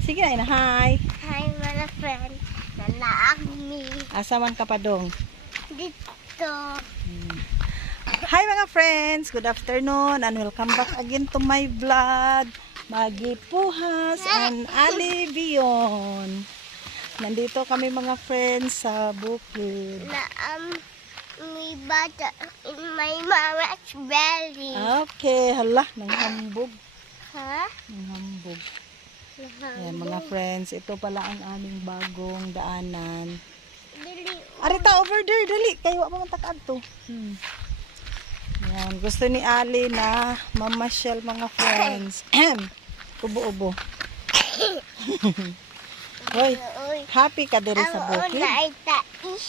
Sige na, ina. Hi. Hi mga friends. Nanaak me. Asa man ka pa dong? Dito. Hi mga friends. Good afternoon and welcome back again to my vlog. Magi Puhas and Ali Bion. Nandito kami mga friends sa bukid. Me butter in my mama's belly. Okay, hala, nanghambog. Ha? Nanghambog. Ayan mga friends, ito pala ang aming bagong daanan. Dili. Arita, over there, dali. Kayo pa mantakad to. Ayan, gusto ni Ali na mamasyal mga friends. Ubo-ubo. Hoy, happy ka diri sa bukid?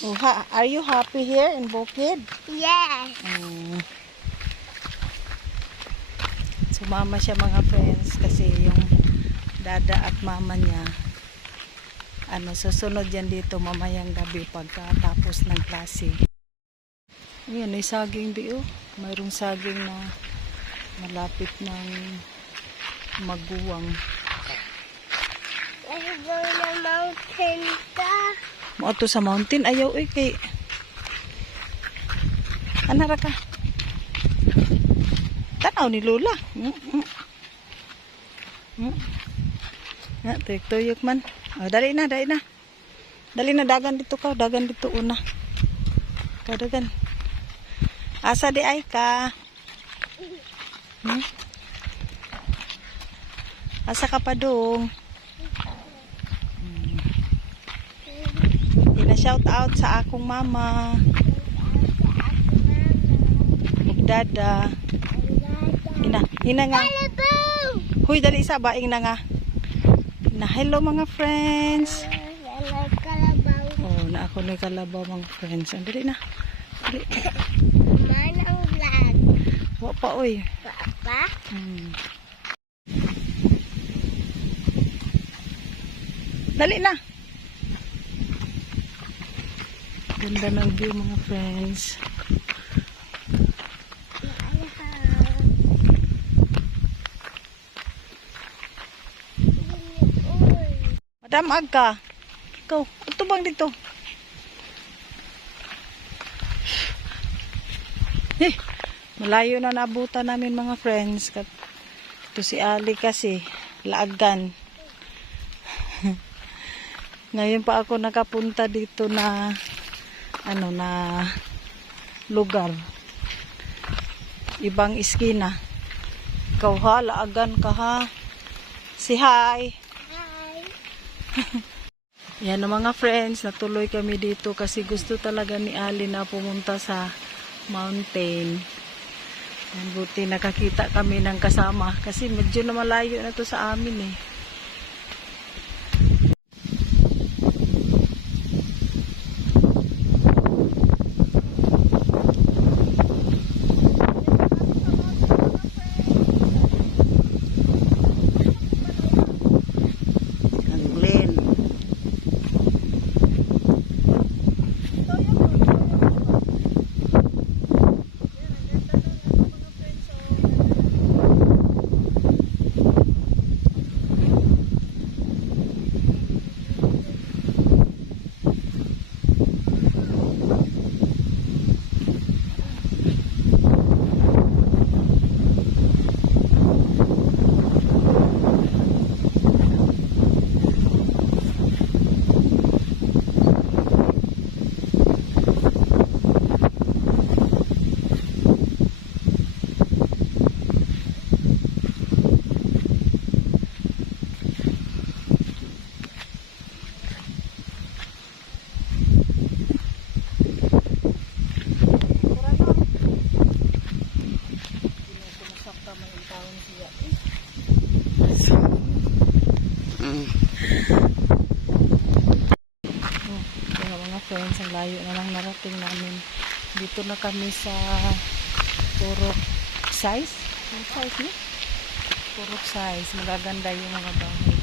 Oh, are you happy here in bukid? Yes. Sumama siya mga friends kasi yung dada at mama niya susunod yan dito mamayang gabi pagkatapos ng klase. Ayan, may saging di mayroong saging na malapit ng maguwang. Let's go na mountain ta. Mo ato sa mountain ayaw kay anara ka tanaw ni Lola. Tuyok man. Oh, dali na. Dali na, dagan dito ka. Dagan dito una. Dagan. Asa di ay ka? Asa ka pa dong? Ina-shout out sa akong mama. Dada. Ina nga. Huy, dali isa baing na nga. Hello mga friends. Kalabaw. Oh, na ako na kalabaw mga friends. Andali na. Dali. Manang vlog. Wa pa oy. Papa? Dali na. Ganda ng view mga friends. Madam Agka. Ikaw, ito bang dito? Malayo na nabutan namin mga friends. Ito si Ali kasi, laagan. Ngayon pa ako nakapunta dito na na lugar. Ibang iskina. Ikaw ha, laagan ka ha. Si hi. Yan na mga friends, natuloy kami dito kasi gusto talaga ni Ali na pumunta sa mountain. Yan, buti nakakita kami ng kasama kasi medyo na malayo na to sa amin mga friends, ang layo na lang narating namin. Dito na kami sa Purok Size. Purok Size, magaganda yung mga bahay.